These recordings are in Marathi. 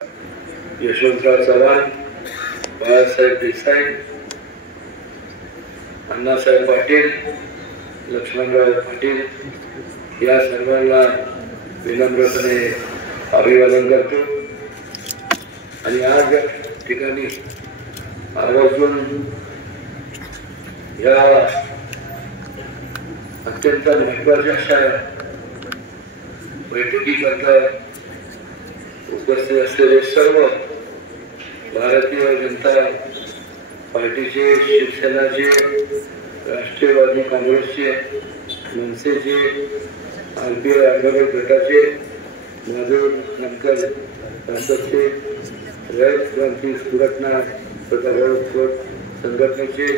यशवंतराव चव्हाण, बाळासाहेब देसाई, अण्णासाहेब पाटील, लक्ष्मणराव पाटील या सर्वांना विनम्रपणे अभिवादन करतो। आणि आज या ठिकाणी आवर्जून या अत्यंत महत्त्वाच्या अशा बैठकीकरता उपस्थित असलेले सर्व भारतीय जनता पार्टीचे, शिवसेनाचे, राष्ट्रवादी काँग्रेसचे, मनसेचे, आरपीआय आंदोलक गटाचे, मजूर नंतर संसदचे, रयत क्रांती संघटना तथा संघटनेचे,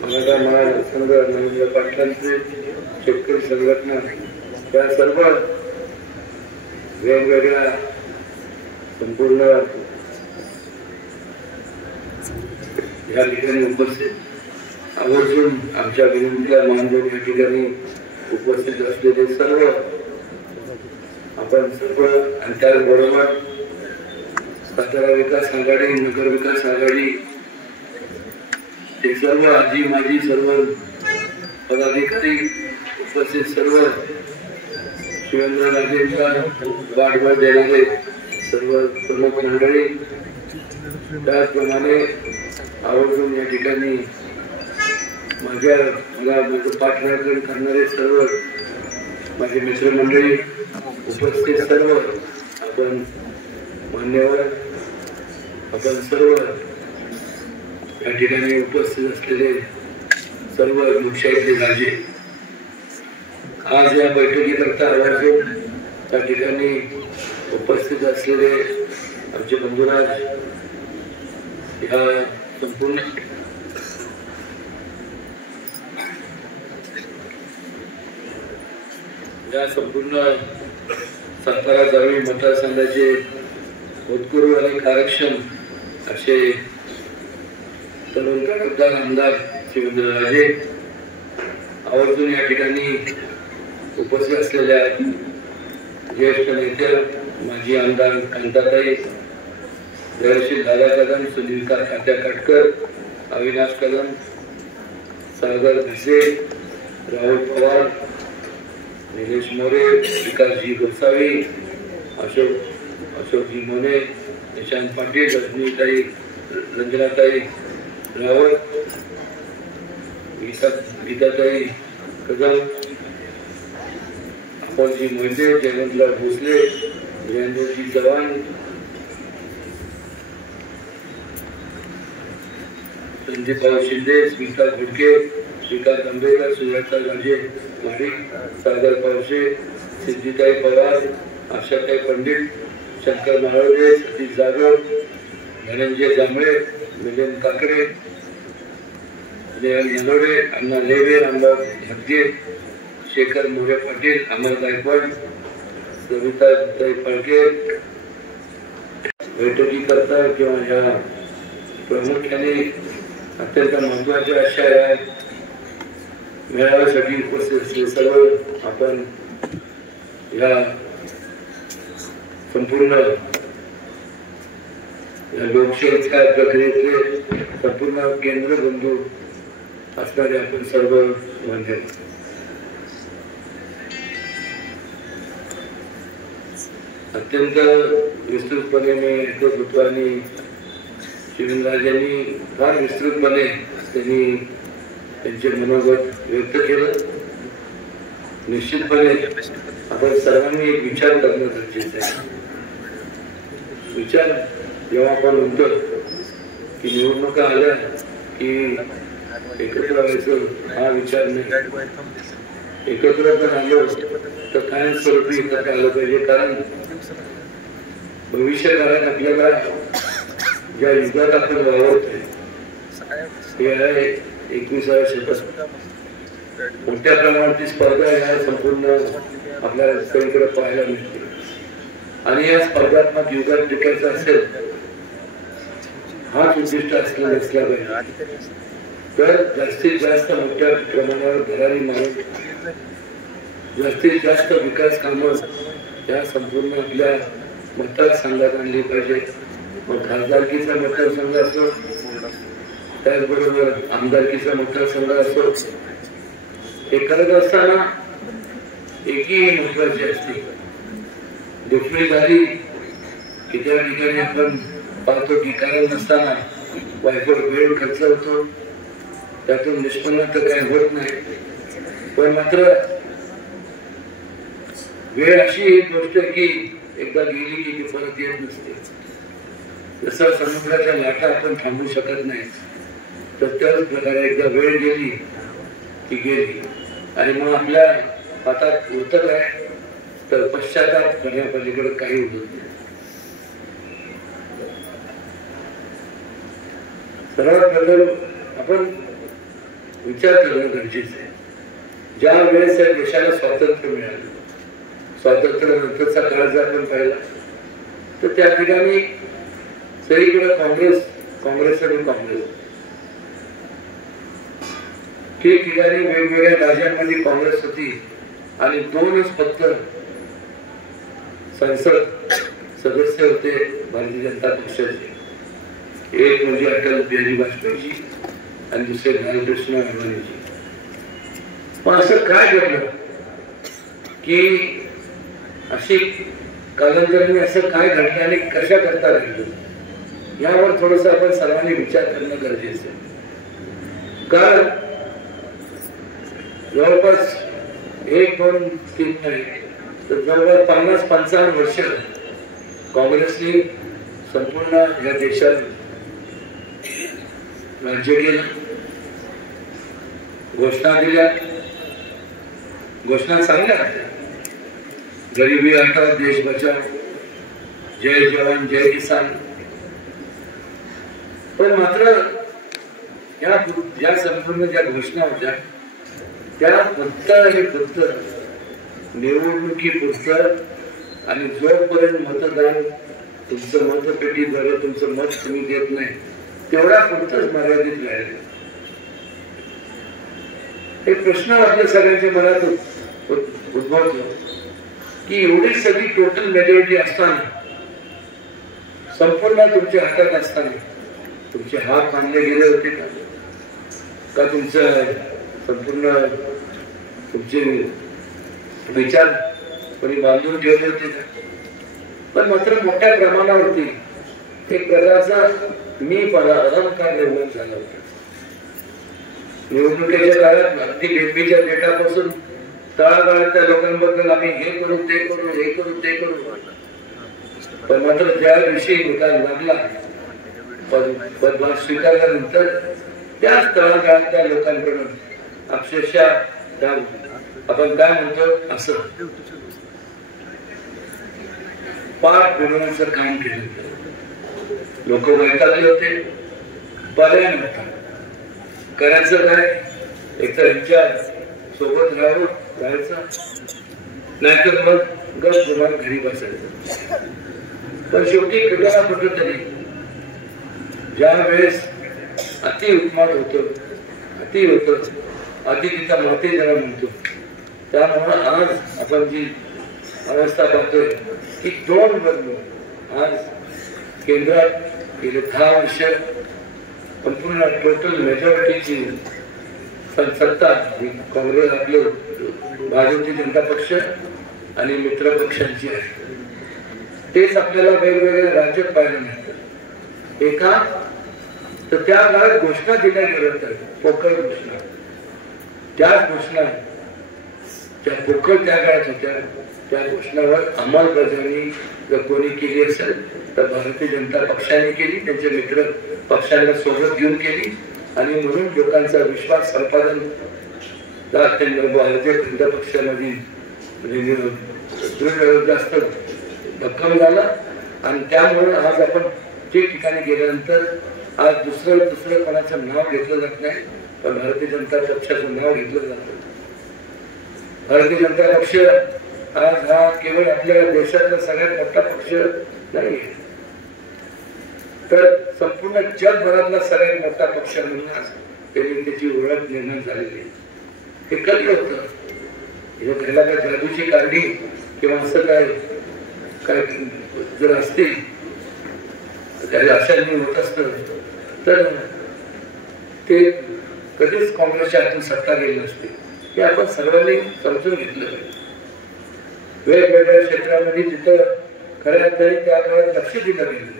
मराठा महासंघ नरेंद्र पाटलांचे, शेतकरी संघटना या सर्व वेगवेगळ्या संपूर्ण या ठिकाणी उपस्थित आवर्जून आमच्या विनंतीला मान देऊन या ठिकाणी उपस्थित असलेले सर्व आपण सर्व आणि त्याचबरोबर सातारा विकास आघाडी, नगर विकास आघाडी ते सर्व आजी माजी सर्व पदाधिकारी उपस्थित सर्व शिवेंद्रराजेंचा वाढवड देणारे सर्व प्रमुख मंडळी, त्याचप्रमाणे आवर्जून या ठिकाणी मला पाठमार्गन करणारे सर्व माझे मित्रमंडळी, उपस्थित सर्व आपण मान्यवर, आपण सर्व या ठिकाणी उपस्थित असलेले सर्व लोकशाहीचे राजे, आज या बैठकीकरता आवर्जून त्या ठिकाणी उपस्थित असलेले आमचे बंधुराज या संपूर्ण सातारा जावळी मतदारसंघाचे होतकरू आणि कार्यक्षम असे तरुण कार्यकर्ता आमदार शिवेंद्रराजे, आवर्जून या ठिकाणी उपस्थित असलेल्या ज्येष्ठ नेते माजी आमदार कांताताई, जयश्री दादा कदम, सुनील तात्या काटकर, अविनाश कदम, सागर भिसे, राहुल पवार, निलेश मोरे, विकासजी गोसावी, अशोकजी मोने, निशांत पाटील, रजनीताई, रंजनाताई रावत, गीताताई कदम, अमोलजी मोहिते, जयवंतराव भोसले, जयेंद्रजी चव्हाण, संजयभाऊ शिंदे, स्मिता घुडके, विकास आंबेडकर, सुजाता राजे माडिक, सागर पावसे, सिद्धिताई पवार, आशाताई पंडित, शंकर माळवडे, सतीश जाधव, धनंजय जांभळे, मिलिंद काकडे, जयंत नलोडे, अण्णा लेवे, रामदास भटगे, शेखर मोरे पाटील, अमर गायकवाड, सविताताई फळके बैठकीकरता किंवा या प्रामुख्याने अत्यंत महत्त्वाच्या अशा या मेळाव्यासाठी उपस्थित असलेले सर्व आपण या संपूर्ण लोकशाहीच्या प्रक्रियेतले संपूर्ण केंद्रबिंदू असणारे आपण सर्व मान्य अत्यंत विस्तृतपणे मी ऐकत होतो आणि शिवेंद्रराजांनी फार विस्तृतपणे त्यांनी त्यांचे मनोगत व्यक्त केलं। निश्चितपणे आपण सर्वांनी एक विचार करणं गरजेचं आहे। विचार जेव्हा आपण म्हणतो की निवडणुका आल्या की एकत्र व्हायचं, हा विचार नाही। एकत्र जर आलो तर काय स्वरूपी एकत्र आलं पाहिजे, कारण भविष्यकाळात आपल्याला ज्या युगात आपण वावरतोय हे आहे 21व्या शतक। मोठ्या प्रमाणात स्पर्धा या संपूर्ण आपल्याला सगळीकडे पाहायला मिळते आणि या स्पर्धात्मक युगात टिकायचं असेल हाच उद्दिष्ट असला नसला पाहिजे। तर जास्तीत जास्त मोठ्या प्रमाणावर भरारी मारून जास्तीत जास्त विकास कामं या संपूर्ण आपल्या मतदारसंघात आणली पाहिजे. मग खासदारकीचा मतदारसंघ असो, त्याचबरोबर आमदारकीचा मतदारसंघ असो, हे करत असताना एकही महत्वाची असते. दुसरी झाली की त्या ठिकाणी आपण पाहतो की कारण नसताना वायफळ वेळ खर्च होतो, त्यातून निष्पन्न तर काही होत नाही. पण मात्र वेळ अशी एक गोष्ट की एकदा गेली की परत येत नसते. जसं समुद्राच्या लाटा आपण थांबवू शकत नाही, तर त्याच प्रकारे एकदा वेळ गेली की गेली. आणि मग आपल्या हातात उरतं काय, तर पश्चाताप करण्यापलीकडे काही उरत नाही. सर्वात प्रथम आपण विचार करणं गरजेचं आहे. ज्या वेळेस या देशाला स्वातंत्र्य मिळालं, स्वातंत्र्यानंतरचा काळ जर आपण पाहिला तर त्या ठिकाणी सगळीकडे काँग्रेस आणि काँग्रेस. ठिकठिकाणी वेगवेगळ्या राज्यांमध्ये काँग्रेस होती आणि 2च फक्त संसद सदस्य होते भारतीय जनता पक्षाचे. एक म्हणजे अटल बिहारी वाजपेयीजी आणि दुसरे लालकृष्ण अडवाणीजी. पण असं काय घडलं की अशी कालांतराने असं काय घडलं आणि कशा करता राहिलं, यावर थोडस आपण सर्वांनी विचार करणं गरजेचं आहे. कारण जवळपास 1, 2, 3 नाही तर जवळपास 50-55 वर्ष काँग्रेसने संपूर्ण या देशात राज्य केलं. घोषणा दिल्या, घोषणा चांगल्या होत्या. गरिबी हटाओ, देश बचाओ, जय जवान जय किसान. पण मात्र या संपूर्ण ज्या घोषणा होत्या त्या फक्त आणि फक्त निवडणुकीपुरतं, आणि जोपर्यंत मतदान तुमचं मतपेटीद्वारे तुमचं मत तुम्ही देत नाही तेवढा पुरतच मर्यादित राहिले. एक प्रश्न आपल्या सगळ्यांच्या मनात उद्भवतो की एवढी सगळी टोटल मेजॉरिटी असताना, संपूर्ण तुमच्या हातात असताना तुमचे हात बांधले गेले होते का तुमचं संपूर्ण तुमचे विचार कोणी बांधून ठेवले होते का? पण मात्र मोठ्या प्रमाणावरती एक प्रकारचा अहंकार निर्माण झाला होता. निवडणुकीच्या काळात अगदी बेबीच्या डेटापासून तळागाळातल्या लोकांबद्दल आम्ही हे करू ते करू हे करू ते करू. पण मात्र ज्या दिवशी निकाल लागला, पदभार स्वीकारल्यानंतर त्याच तळागाळातल्या लोकांकडून अक्षरशः आपण काय म्हणतो असं पाठ फिरवण्याचं काम केलं. लोक वैतागले होते. पर्याय नव्हता. करायचं काय, एकतर यांच्या सोबत राहायचं, नाहीतर मग गप गुमान घरी बसायचं. पण शेवटी कुठे ना कुठं तरी ज्या वेळेस अति उन्माद होतो, अति तिचा माते ज्याला म्हणतो, त्यामुळे आज आपण जी अवस्था पाहतोय की 2 बदलून आज केंद्रात गेले 10 वर्ष संपूर्ण टोटल मेजॉरिटीची सत्ता काँग्रेस, आपले भारतीय जनता पक्ष आणि मित्र पक्षांची आहे. तेच आपल्याला वेगवेगळ्या राज्यात पाहायला मिळतं. एका तर त्या काळात घोषणा दिल्या गेल्या होत्या, पोकळ घोषणा. त्याच घोषणा त्या पोकळ त्या काळात होत्या. त्या घोषणावर अंमलबजावणी जर कोणी केली असेल तर भारतीय जनता पक्षाने केली, त्यांचे मित्र पक्षांना सोबत घेऊन केली. आणि म्हणून लोकांचा विश्वास संपादन भारतीय जनता पक्षामध्ये जास्त भक्कम झाला. आणि त्यामुळे आज आपण ठिकठिकाणी गेल्यानंतर आज दुसरं कोणाचं नाव घेतलं जात नाही, पण भारतीय जनता पक्षाचं नाव घेतलं जातं. भारतीय जनता पक्ष आज हा केवळ आपल्या देशातला सगळ्यात मोठा पक्ष नाही, तर संपूर्ण जगभरातला सगळ्यात मोठा पक्ष म्हणून त्यांनी त्याची ओळख निर्माण झालेली आहे. हे कधी होतं, हे त्याला काय जादूची काढली किंवा असं काय जर असतील काही आशांनी होत असतं तर ते कधीच काँग्रेसच्या हातून सत्ता गेली नसते. हे आपण सर्वांनी समजून घेतलं पाहिजे. वेगवेगळ्या क्षेत्रामध्ये जिथं खऱ्या अर्थाने त्या काळात लक्ष दिलं गेलं,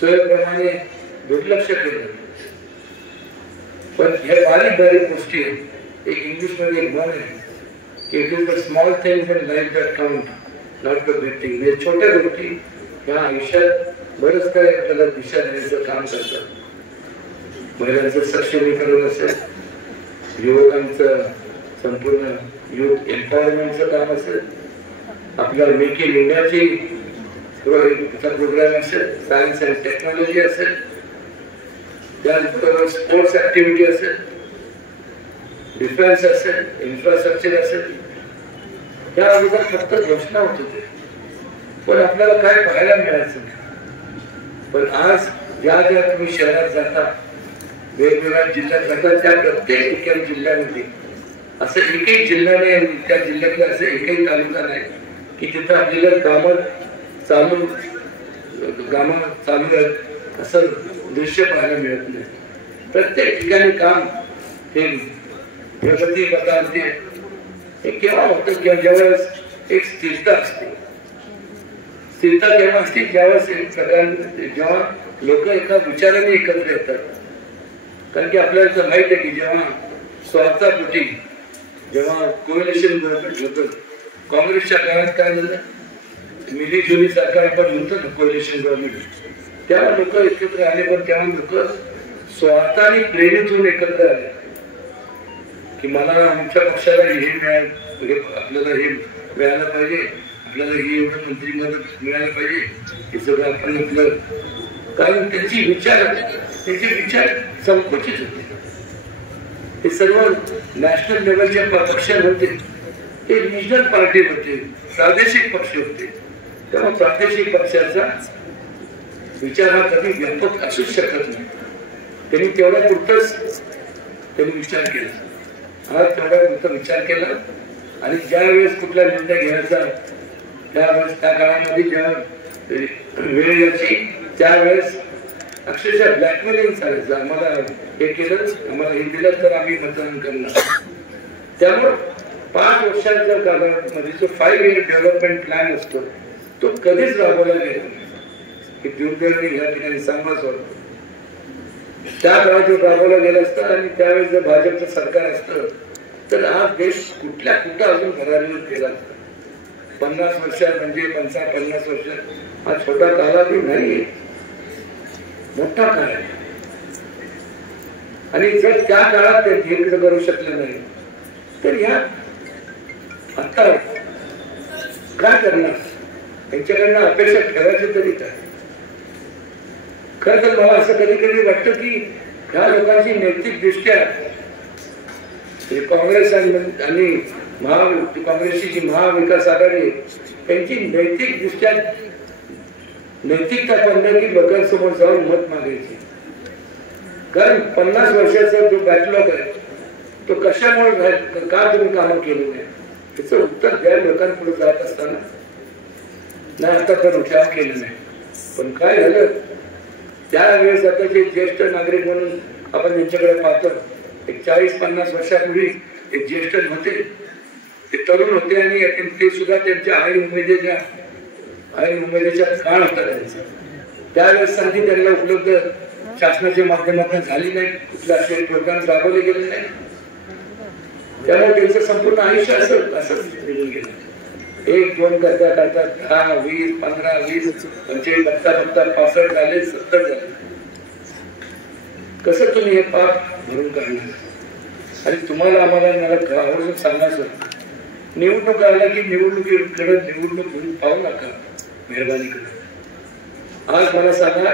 सोयीप्रमाणे दुर्लक्ष केलं. पण हे बारीक बारीक गोष्टी आहेत. एक इंग्लिशमध्ये एक म्हण आहे की it is the small things in life that count, not the big thing. म्हणजे छोट्या गोष्टी ह्या आयुष्यात बरंच काही आपल्याला दिशा देण्याचं काम करतात. महिलांचं सक्षमीकरण असेल, युवकांचं संपूर्ण युथ एम्पॉवरमेंटचं काम असेल, आपल्या मेक इन इंडियाची प्रोग्राम असेल, सायन्स अँड टेक्नॉलॉजी असेल, त्यानंतर स्पोर्ट्स ऍक्टिव्हिटी असेल, डिफेन्स असेल, इन्फ्रास्ट्रक्चर असेल, त्या अगोदर फक्त घोषणा होत होते पण आपल्याला काय पाहायला मिळायचं नाही. पण आज ज्या ज्या तुम्ही शहरात जाता, वेगवेगळ्या जिल्ह्यात जातात, त्या प्रत्येक ठिकाणी जिल्ह्यामध्ये असं एकही जिल्हा नाही, त्या जिल्ह्यातला असं एकही तालुका नाही की तिथं आपल्याला कामं चालू आहेत असं दृश्य पाहायला मिळत नाही. प्रत्येक ठिकाणी काम हे प्रगती पथावरती हे केव्हा होतं किंवा ज्यावेळेस एक स्थिरता असते. स्थिरता केव्हा असते? ज्यावेळेस एक प्रकार जेव्हा लोक एका विचाराने एकत्र येतात. कारण की आपल्याला माहित आहे की जेव्हा स्वार्थापोटी जेव्हा कोएलिशन गव्हर्नमेंट होतं, काँग्रेसच्या काळात काय झालं, मिली जुली सरकार आपण म्हणतो ना कोएलिशन गव्हर्नमेंट, तेव्हा लोक एकत्र आले. पण तेव्हा लोक स्वार्थाने प्रेरित होऊन एकत्र आले की मला आमच्या पक्षाला हे आपल्याला हे मिळालं पाहिजे, आपल्याला हे एवढं मंत्री मदत मिळायला पाहिजे, हे सगळं आपण म्हटलं. कारण त्यांचे विचार संकुचित होते. हे सर्व नॅशनल लेवलचे पक्ष होते, ते रिजनल पार्टी होते, प्रादेशिक पक्ष होते. तेव्हा प्रादेशिक पक्षाचा विचार हा कधी व्यापक असूच शकत नाही. त्यांनी तेवढ्या पुरतच त्यांनी विचार केला, हा तेवढ्या पुरता विचार केला. आणि ज्या वेळेस कुठला निर्णय घ्यायचा त्यावेळेस त्या काळामध्ये जेव्हा वेळ यायची त्यावेळेस अक्षरशः ब्लॅकमेलिंग चालायचं, आम्हाला हे केलं, आम्हाला हे दिलं तर आम्ही मतदान करणार. त्यामुळे 5 वर्षांच्या कालावधीमध्ये जो 5 year डेव्हलपमेंट प्लॅन असतो तो कधीच राबवला गेला की दुर्दैवाने या ठिकाणी सांगत होतो. त्या काळात जो राबवला गेला असतं आणि त्यावेळेस जर भाजपचं सरकार असतं तर आज देश कुठल्या कुठं अजून घराघरात गेला असता. 50 वर्ष म्हणजे 50 वर्ष हा छोटा कालावधी नाही, मोठा काळ आहे. आणि जर त्या काळात ते दीर्घ करू शकले नाही तर ह्या आता काय करणार, त्यांच्याकडनं अपेक्षा ठेवायची तरी काय. खरं तर मला असं कधी कधी वाटतं की ह्या लोकांची नैतिक दृष्ट्या काँग्रेस आणि काँग्रेसची जी महाविकास आघाडी त्यांची नैतिक दृष्ट्या नैतिकता पण की लोकांसमोर जाऊन मत मागायची. कारण 50 वर्षाचा जो बॅकलॉग आहे तो कशामुळे का तुम्ही कामं केली नाही त्याचं उत्तर द्या लोकांपुढे जात असताना. नाही आता तर उठाव केले नाही. पण काय झालं त्यावेळेस आता जे ज्येष्ठ नागरिक म्हणून आपण त्यांच्याकडे पाहतो, एक 40-50 वर्षापूर्वी एक ज्येष्ठ होते, ते तरुण होते आणि ते सुद्धा त्यांच्या ऐन उमेदीच्या काळ होता त्यांचा. त्यावेळेस संधी त्यांना उपलब्ध शासनाच्या माध्यमातून झाली नाही, कुठला असे प्रोग्राम राबवले गेले नाही. त्यामुळे त्यांचं संपूर्ण आयुष्य असंच निघून गेलं. 1-2 करता 10, 20, 15, 20, 25 बघता 65 झाले, 70 झाले. कसं तुम्ही हे पाप भरून काढणार. आणि तुम्हाला आम्हाला मला आवर्जून सांगायचं, निवडणूक आल्या की निवडणुकीकडे निवडणूक म्हणून पाहू नका, मेहरबानी करा. आज मला सांगा,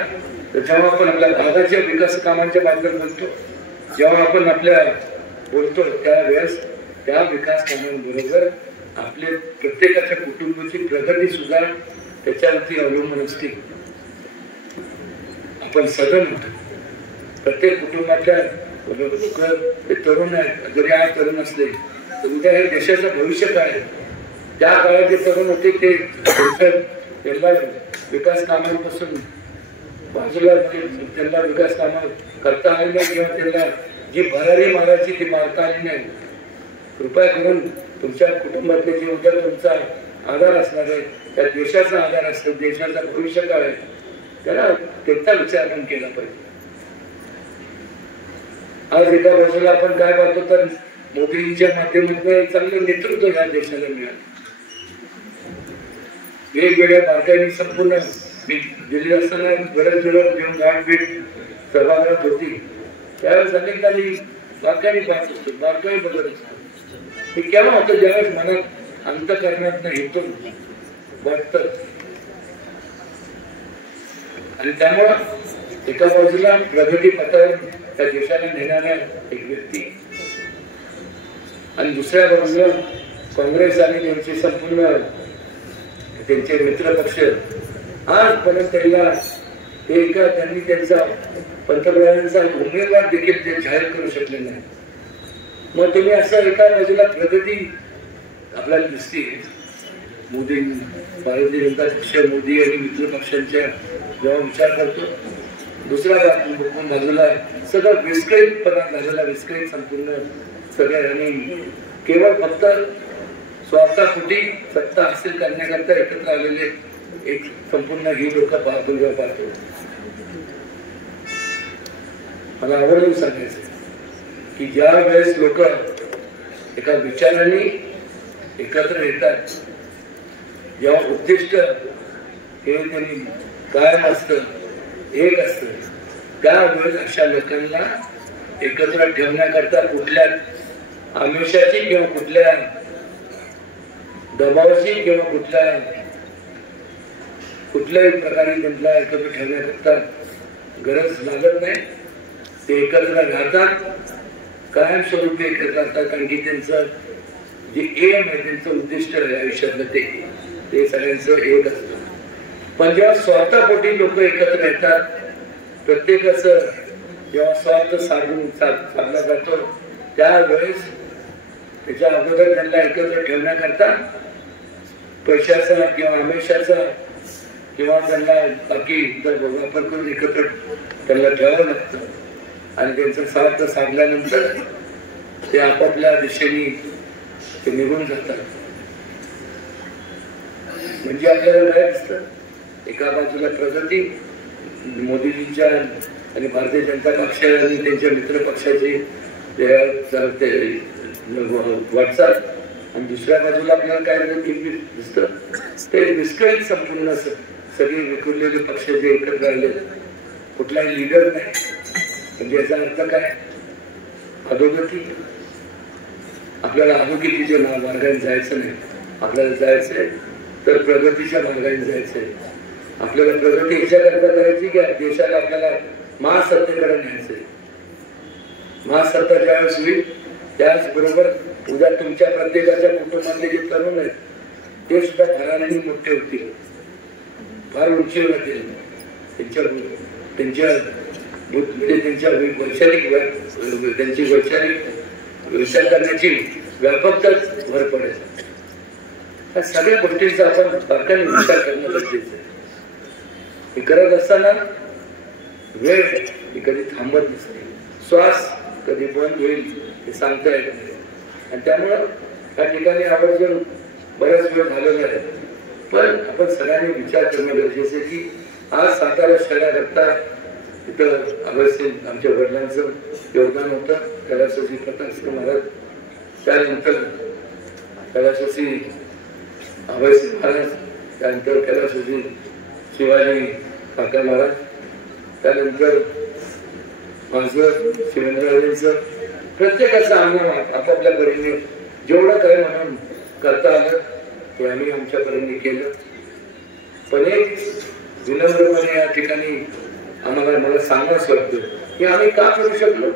जेव्हा आपण आपल्या भागाच्या विकास कामांच्या बाबतीत बोलतो, जेव्हा आपण आपल्या बोलतो त्यावेळेस त्या विकास कामांबरोबर आपले प्रत्येकाच्या कुटुंबाची प्रगती सुद्धा त्याच्यावरती अवलंबून असते. आपण सदन होतो, प्रत्येक कुटुंबाच्या तरुण आहेत, जरी आज तरुण असले तर उद्या हे देशाचं भविष्य काय आहे. त्या काळात जे तरुण होते ते विकास कामांपासून बाजूला त्यांना विकास कामं करता आली नाही किंवा त्यांना जी भरारी मारायची ती मारता आली नाही. कृपया करून तुमच्या कुटुंबातले जे उद्या तुमचा आधार असणार आहे, त्या देशाचा आधार असतो, देशाचा भविष्य काळ आहे, त्याला त्याचा विचार आपण केला पाहिजे. आज एका बाजूला आपण काय पाहतो तर मोदींच्या माध्यमातून चांगलं नेतृत्व या देशाला मिळालं. वेगवेगळ्या बारकाईने संपूर्ण दिल्ली असताना गरज घेऊन गाठभेट सभागृहात होती, त्यावेळेस अनेकदानी बारकाईने पाहत असतो, बारकाई बघत असतो. हे केव्हा होतं ज्यावेळेस मनात अंतःकरणात हेतून वाटतं. आणि त्यामुळं एका बाजूला प्रगती पथावर त्या देशाला नेणाऱ्या एक व्यक्ती आणि दुसऱ्या बाजूला काँग्रेस आणि त्यांचे संपूर्ण त्यांचे मित्रपक्ष आजपर्यंत त्यांना त्यांनी त्यांचा पंतप्रधानांचा उमेदवार देखील ते जाहीर करू शकले नाही. मग तुम्ही असं एका बाजूला प्रगती आपल्याला दिसते, मोदी भारतीय जनता पक्ष मोदी आणि मित्र पक्षांच्या जेव्हा विचार करतो, दुसऱ्या बाजूला सगळं विस्कळीतपणा झालेला, विस्कळीत संपूर्ण सगळ्या आणि केवळ फक्त स्वार्थापोटी सत्ता हासिल करण्याकरता एकत्र आलेले एक संपूर्ण ही लोक पाहतो. मला आवडून सांगायचं की ज्या वेळेस लोक एका विचाराने एकत्र येतात, जेव्हा उद्दिष्ट हे त्यांनी कायम असतं, एक असतं, त्यावेळेस अशा लोकांना एकत्र ठेवण्याकरता कुठल्या आमिषाची किंवा कुठल्या दबावाची किंवा कुठल्याही प्रकारे त्यांना एकत्र ठेवण्याकरता गरज लागत नाही. ते एकत्र राहतात, कायमस्वरूपी एकत्र राहतात, कारण की त्यांचं जे एम आहे, त्यांचं उद्दिष्ट आहे आयुष्यातलं ते सगळ्यांचं एक असतं. पण जेव्हा स्वार्थापोटी लोक एकत्र येतात, प्रत्येकाचं जेव्हा स्वार्थ साधला जातो, त्यावेळेस त्याच्या अगोदर त्यांना एकत्र ठेवण्याकरता पैशाचा किंवा आमिषाचा किंवा त्यांना बाकी वापर करून एकत्र त्यांना ठेवावं लागतं. आणि त्यांचा स्वार्थ साधल्यानंतर ते आपापल्या दिशेने ते निघून जातात. म्हणजे आपल्याला काय दिसतं, एका बाजूला प्रगती मोदीजींच्या आणि भारतीय जनता पक्ष आणि त्यांच्या मित्र पक्षाची वाटचाल, आणि दुसऱ्या बाजूला आपल्याला काय दिसतं, ते विस्कळीत संपूर्ण सगळे विखुरलेले पक्ष जे एकत्र राहिले, कुठलाही लीडर नाही. म्हणजे याचा अर्थ काय, अधोगती. आपल्याला अधोगतीच्या मार्गाने जायचं नाही, आपल्याला जायचंय तर प्रगतीच्या मार्गाने जायचंय. आपल्याला प्रगती ह्याच्याकरता करायची की देशाला आपल्याला महासत्तेकडे न्यायचंय. महासत्ता ज्यावेळेस होईल त्याचबरोबर उद्या तुमच्या प्रत्येकाच्या कुटुंबातले जे तरुण आहेत ते सुद्धा घराने मोठे होतील, फार उंचीवर जातील. त्यांच्या त्यांची वैचारिक विचार करण्याची व्यापकताच भर पडेल. या सगळ्या गोष्टींचा आपण बारकाईने विचार करणं गरजेचं आहे. हे करत असताना वेळ ही कधी थांबत नसते, श्वास कधी बंद होईल हे सांगता येत नाही. आणि त्यामुळं या ठिकाणी आवर्जून बऱ्याच वेळ झालेला आहे, पण आपण सगळ्यांनी विचार करणं गरजेचं आहे की आज सातारा शहराकरता तिथं अभयसिंग आमच्या वडिलांचं योगदान होतं, कैलासवासी प्रतापसिंह महाराज, त्यानंतर कैलासवासी अभयसिंग महाराज, त्यानंतर कैलासवासी शिवाजी काका महाराज, त्यानंतर माझं शिवेंद्रराजेंचं, प्रत्येकाचं आम्ही आपापल्या परीने जेवढं काही म्हणून करता आलं ते आम्ही आमच्या परीने केलं. पण एक विनम्रपणे या ठिकाणी मला सांगावंच वाटतं की आम्ही का करू शकलो.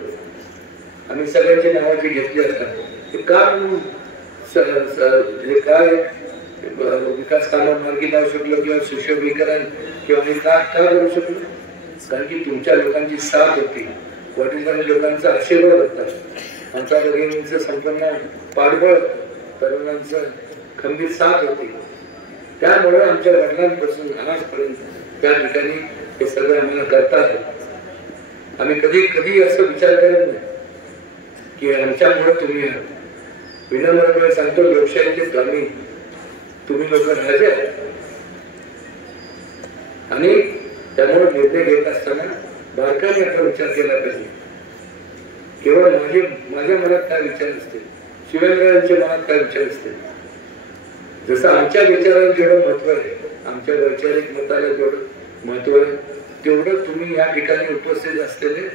आम्ही सगळ्यांची नावाची घेतली असतात, ते का काय विकास कामावर मार्गी लावू शकलो किंवा सुशोभीकरण किंवा मी का करू शकलो, कारण की तुमच्या लोकांची साथ होती, वडिलांच्या लोकांचा आशीर्वाद होता, आमच्या भगिनींचं संपूर्ण पाठबळ, तरुणांचं खंबीर साथ होती. त्यामुळे आमच्या वडिलांपासून आजपर्यंत त्या ठिकाणी हे सगळं आम्हाला करता आलं. आम्ही कधी कधी असं विचार करत नाही की आमच्यामुळे तुम्ही विनम्रपणे सांगतो लोकशाहीचे स्वामी तुम्ही लोक राजे आणि त्यामुळे निर्णय घेत असताना बारकाईने आपला विचार केला पाहिजे. केवळ माझ्या मनात काय विचार असते, शिवेंद्रांच्या मनात काय विचार असते, जसं आमच्या विचाराला जेवढं महत्व आहे, आमच्या वैचारिक मताला जेवढं महत्व आहे, तेवढं तुम्ही या ठिकाणी उपस्थित असलेले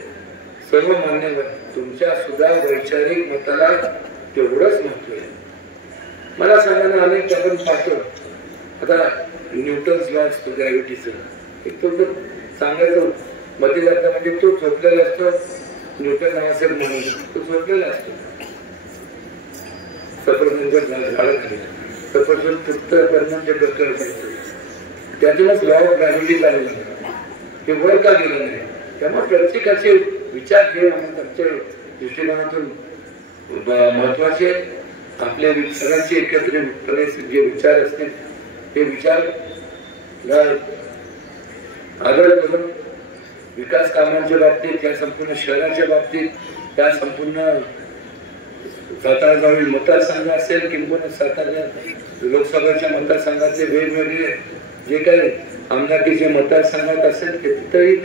सर्व मान्यवर तुमच्या सुद्धा वैचारिक मताला तेवढंच महत्व आहे. मला सांगा ना, अनेक आपण पाहतो आता न्यूटन्स लॉ असतो ग्रॅव्हिटीचा, एक तो सांगायचं मती जाता म्हणजे तो झोपलेला असतो. न्यूटन नावाचे म्हणून तो झोपलेला असतो. सफरचंद झाडाखाली सफरचंद तुटतं करणं जे डॉक्टर त्यातूनच लॉ ऑफ ग्रॅव्हिटी झालेला हे वर का गेलं नाही. त्यामुळे प्रत्येकाचे विचार हे आमच्या दृष्टिकोनातून महत्वाचे. आपल्या सगळ्यांचे एकत्रितपणे जे विचार असतील ते विचार आदर करून विकास कामांच्या बाबतीत, या संपूर्ण शहराच्या बाबतीत, त्या संपूर्ण सातारा जवळील मतदारसंघ असेल किंवा सातारा लोकसभेच्या मतदारसंघातले वेगवेगळे जे काही आमदारकीचे मतदारसंघात असेल तिथंही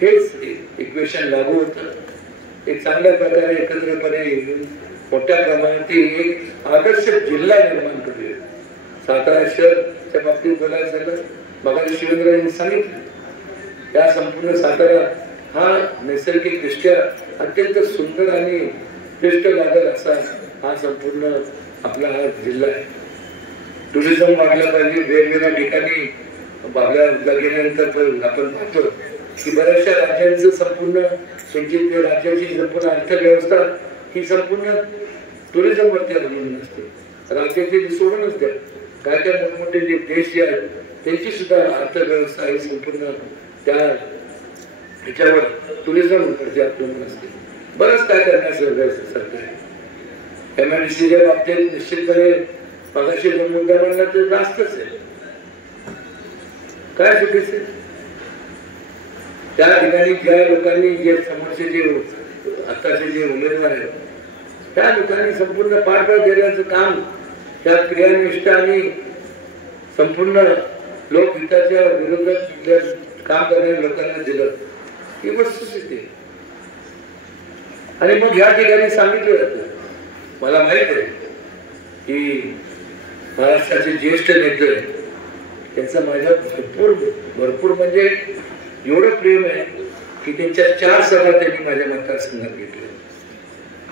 हेच इक्वेशन लागू होतं. एक चांगल्या प्रकारे एकत्रितपणे मोठ्या प्रमाणात एक आदर्श जिल्हा निर्माण करूया. सातारा शहरच्या बाबतीत बोलायचं झालं, बघा शिवेंद्र यांनी सांगितलं, या संपूर्ण सातारा हा नैसर्गिक दृष्ट्या अत्यंत सुंदर आणि श्रेष्ठ लागेल असा हा संपूर्ण आपला हा जिल्हा आहे. टुरिझम वाढला पाहिजे. वेगवेगळ्या ठिकाणी आपल्या गेल्यानंतर आपण पाहतो की बऱ्याचशा राज्यांचं संपूर्ण त्यांची राज्याची संपूर्ण अर्थव्यवस्था ही संपूर्ण टुरिझम वरती अवलंबून असते. राज्याची सोडूनच द्या, काय काय मोठमोठे जे देश जे आहेत त्यांची सुद्धा अर्थव्यवस्था ही संपूर्ण त्या ह्याच्यावर टुरिझम वरती अवलंबून असते. बरंच काय करण्याचं सरकार MIDCच्या बाबतीत निश्चितपणे मगाशी जो मुद्दा म्हणला ते जास्तच आहे. काय चुकीचे त्या ठिकाणी ज्या लोकांनी जे समोरचे जे आताचे जे उमेदवार आहेत त्या लोकांनी संपूर्ण पाठबळ देण्याचं काम त्या क्रियानिष्ठ आणि संपूर्ण लोकहिताच्या विरोधात काम करणाऱ्या लोकांना दिलं ही वस्तुस्थिती. आणि मग या ठिकाणी सांगितलं जातं, मला माहित आहे की महाराष्ट्राचे ज्येष्ठ नेते त्यांचं माझ्या भरपूर म्हणजे एवढं प्रेम आहे की त्यांच्या 4 सभा त्यांनी माझ्या मतदारसंघात घेतल्या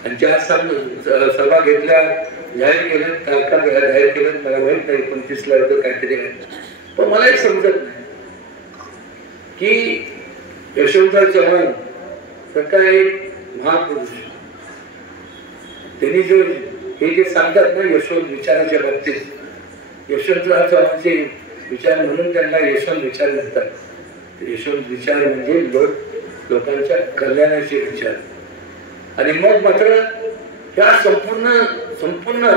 आणि 4 सभा घेतल्या, जाहीर केलं, तारखा जाहीर केलं. मला माहित नाही 29ला तर काहीतरी आहे, पण मला एक समजत नाही की यशवंतराव चव्हाण सारखा एक महापुरुष त्यांनी जो हे जे सांगतात ना यशवंत विचाराच्या बाबतीत, यशवंतराव चव्हाणचे विचार म्हणून त्यांना यशवंत विचार म्हणतात. यशवंत विचार म्हणजे लोकांच्या कल्याणाचे विचार. आणि मग मात्र त्या संपूर्ण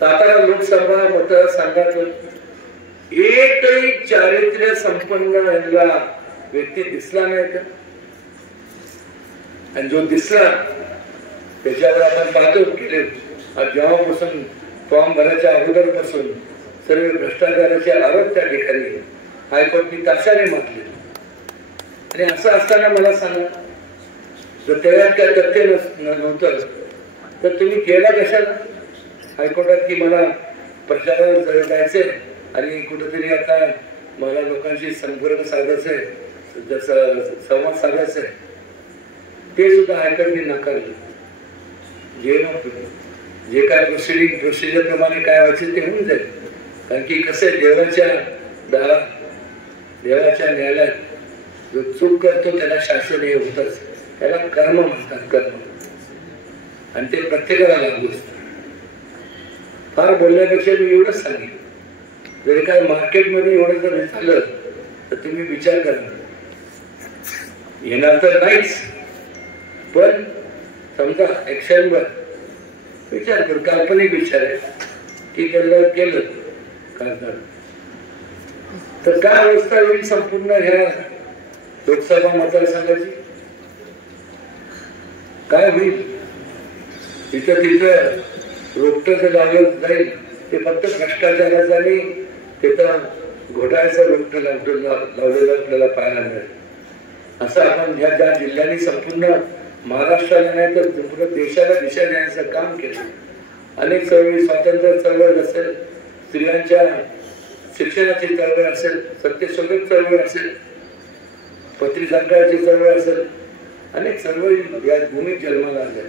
सातारा लोकसभा मतदारसंघातून एकही चारित्र्य संपन्न व्यक्ती दिसला नाही का? आणि जो दिसला त्याच्यावर आपण पाहतो गेले जेव्हापासून फॉर्म भरायच्या अगोदरपासून सर्व भ्रष्टाचाराचे आरोप त्या ठिकाणी हायकोर्टने तासाने मारले. आणि असं असताना मला सांगा, जर त्याच्यात काय तथ्य नव्हतं तर तुम्ही केला कशाला हायकोर्टात की मला प्रचाराला जायचंय आणि कुठेतरी आता मला लोकांशी संपर्क साधायचा आहे, जसं संवाद साधायचा आहे, ते सुद्धा हायकोर्टने नाकारले. जे काय प्रोसिजर प्रमाणे काय व्हायचं ते होऊन जाईल. कारण की कसं आहे, देवाच्या न्यायालयात जो चूक करतो त्याला शासन हे होतच, त्याला कर्म म्हणतात, कर्म, आणि ते प्रत्येकाला लागू असतं. फार बोलण्यापेक्षा मी एवढंच सांगितलं, जरी काय मार्केटमध्ये एवढं जर झालं तर तुम्ही विचार करा. येणार तर नाहीच, पण समजा ऍक्शनवर विचार करू, काल्पनिक विचार आहे की केलं खासदार, तर काय अवस्था होईल संपूर्ण ह्या लोकसभा मतदारसंघाची? काय होईल? तिथं तिथं रोपटं लावलं जाईल ते फक्त भ्रष्टाचाराचं आणि तिथं घोटाळ्याचं रोपटं लावलेलं आपल्याला पाहायला मिळेल. असं आपण ह्या ज्या जिल्ह्यांनी संपूर्ण महाराष्ट्राला नाही तर पूर्ण देशाला दिशा देण्याचं काम केलं. अनेक चळवळी, स्वातंत्र्य चळवळ असेल, स्त्रियांच्या शिक्षणाची चळवळ असेल, सत्यशोधक चळवळ असेल, पत्री संघाची चळवळ असेल, अनेक चळवळी या भूमीत जन्माला आल्या.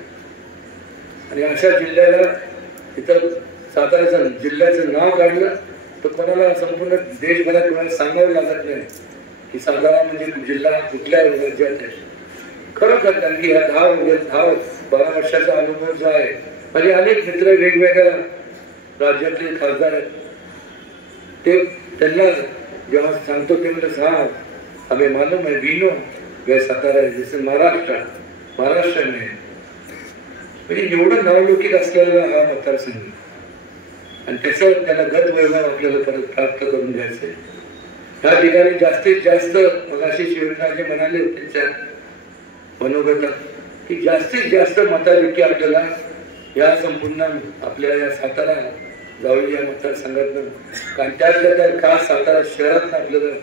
आणि अशा जिल्ह्याला इथं साताऱ्याचं जिल्ह्याचं नाव काढलं तर कोणाला संपूर्ण देशभरात कोणाला सांगावं लागत नाही की सातारा म्हणजे जिल्हा कुठल्या राज्यात आहे. खरोखर कारण की ह्या 10-12 वर्षाचा अनुभव जो आहे, म्हणजे अनेक मित्र वेगवेगळ्या राज्यातले खासदार आहेत, ते त्यांना जेव्हा सांगतो ते म्हणजे हा हमें मालूम है, वी नो वे सातारा जैसे महाराष्ट्र में, म्हणजे एवढं नावलौकिक असलेला हा मतदारसंघ आणि त्याचं त्याला गत वैभव आपल्याला परत प्राप्त करून घ्यायचंय. ह्या ठिकाणी जास्तीत जास्त मगाशी शिवराजे म्हणाले त्यांच्या मनोगतात की जास्तीत जास्त मताधिक्य आपल्याला या संपूर्ण आपल्या या सातारा जावळी या मतदारसंघातून, कारण त्यातल्या त्या खास सातारा शहरात आपल्याला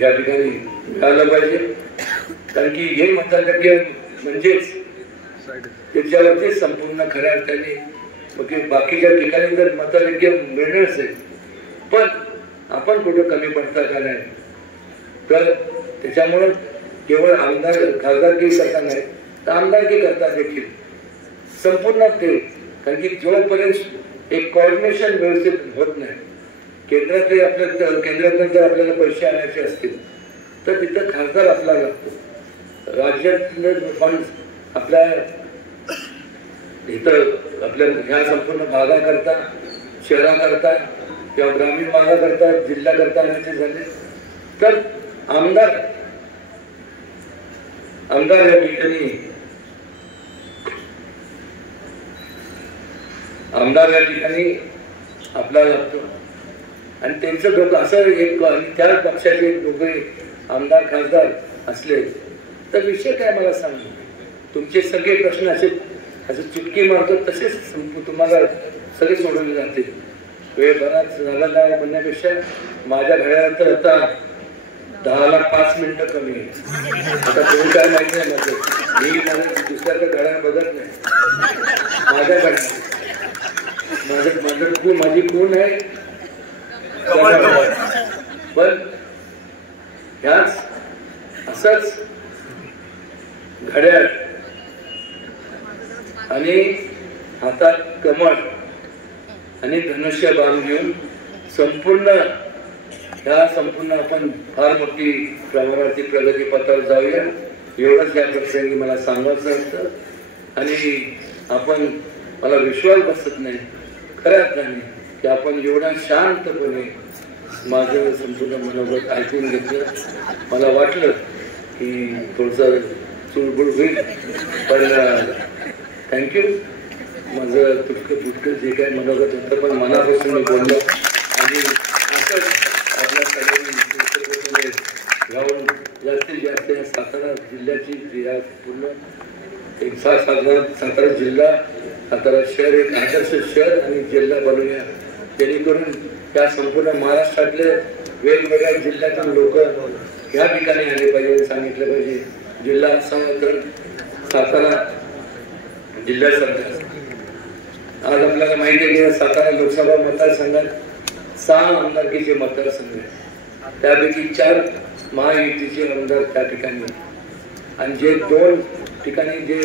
या ठिकाणी मिळालं पाहिजे. कारण की हे मतदारसंघ म्हणजेच त्याच्यावरती संपूर्ण खऱ्या अर्थाने बाकीच्या ठिकाणी जर मताधिक्य मिळणार असेल पण आपण कुठं कमी पडता का नाही, तर त्याच्यामुळं केवळ आमदार खासदारकी करता नाही तर आमदारकी करता देखील संपूर्ण ते, कारण की जोपर्यंत एक कोऑर्डिनेशन व्यवस्थित होत नाही, केंद्रातले केंद्रातून जर आपल्याला पैसे आणायचे असतील तर तिथं खासदार आपल्याला लागतो. राज्यातले फंड आपल्या इथं आपल्या ह्या संपूर्ण भागाकरता, शहराकरता किंवा ग्रामीण भागाकरता, जिल्ह्याकरता आणायचे झाले तर आमदार या ठिकाणी आपल्याला लागतो. आणि त्यांचं लोक असं एक त्या पक्षाचे दोघे आमदार खासदार असले तर विषय काय मला सांगू, तुमचे सगळे प्रश्न असे चुटकी मारतो तसेच तुम्हाला सगळे सोडवले जातील. वेळ बराच झाला नाही म्हणण्यापेक्षा माझ्या घड्याळात तर आता 10ला 5 मिनिटं कमी आहे. आता तुम्ही काय माहिती नाही माझं, मी माझ्या दुसऱ्याचं घड्याळ बघत नाही, माझ्या घड्याळ माझी कोण आहे. पण ह्याच असंच घड्याळ आणि हातात कमळ आणि धनुष्य बाण घेऊन संपूर्ण आपण फार मोठी प्रमाणावरती प्रगती पथावर जाऊया एवढंच या प्रसंगी मला सांगायचं होतं. आणि मला विश्वास बसत नाही खऱ्या अर्थाने की आपण एवढा शांतपणे माझं संपूर्ण मनोगत ऐकून घेतलं. मला वाटलं की थोडंसं चुळबुळ होईल पण थँक्यू. माझं तुटकं जे काय मनोगत होतं पण मनापासून मी बोललो आणि असंच आपल्या सगळ्यांनी जाऊन जास्तीत जास्त सातारा जिल्ह्याची पूर्ण एक सातारा जिल्हा, सातारा शहर एक आदर्श शहर आणि जिल्हा बनवूया, जेणेकरून त्या संपूर्ण महाराष्ट्रातले वेगवेगळ्या जिल्ह्यातून लोक ह्या ठिकाणी आले पाहिजे, सांगितलं पाहिजे. जिल्हा असावा तर सातारा जिल्ह्यासारखा. आज आपल्याला माहिती आहे की सातारा लोकसभा मतदारसंघात 6 आमदारकीचे मतदारसंघ आहेत, त्यापैकी 4 महायुतीचे आमदार त्या ठिकाणी आणि जे 2 ठिकाणी जे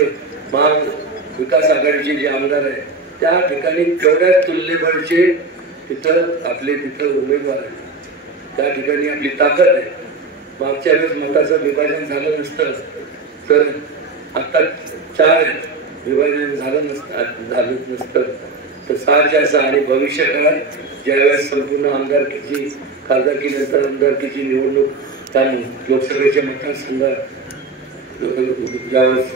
महाविकास आघाडीचे जे आमदार आहेत त्या ठिकाणी तेवढ्या तुल्यबळचे तिथं उमेदवार आहेत. त्या ठिकाणी आपली ताकद आहे. मागच्या वेळेस मताचं विभाजन झालं नसतं तर आता 4 विभाजन झालं नसतं तर 6 आणि भविष्य काळात ज्यावेळेस संपूर्ण आमदारकीची खासदारकीनंतर आमदारकीची निवडणूक त्या लोकसभेच्या मतदारसंघात ज्यावेळेस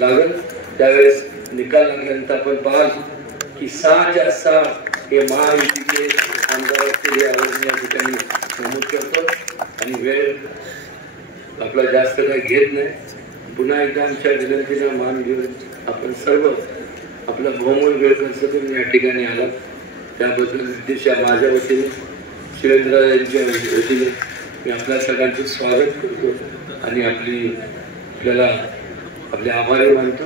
लागेल त्यावेळेस निकाल लागल्यानंतर आपण पाहाल की 6 हे हे महायुतीचे आमदार असलेले आवाज या ठिकाणी नमूद करतो आणि वेळ आपला जास्त काही घेत नाही. पुन्हा एकदा आमच्या विनंतीला मान घेऊन आपण सर्व आपला बहुमोल वेळ खर्च करून या ठिकाणी आला त्याबद्दल उद्देश माझ्या वतीने शिवेंद्र यांच्या वतीने मी आपल्या सगळ्यांचं स्वागत करतो आणि आपले आभारी मानतो.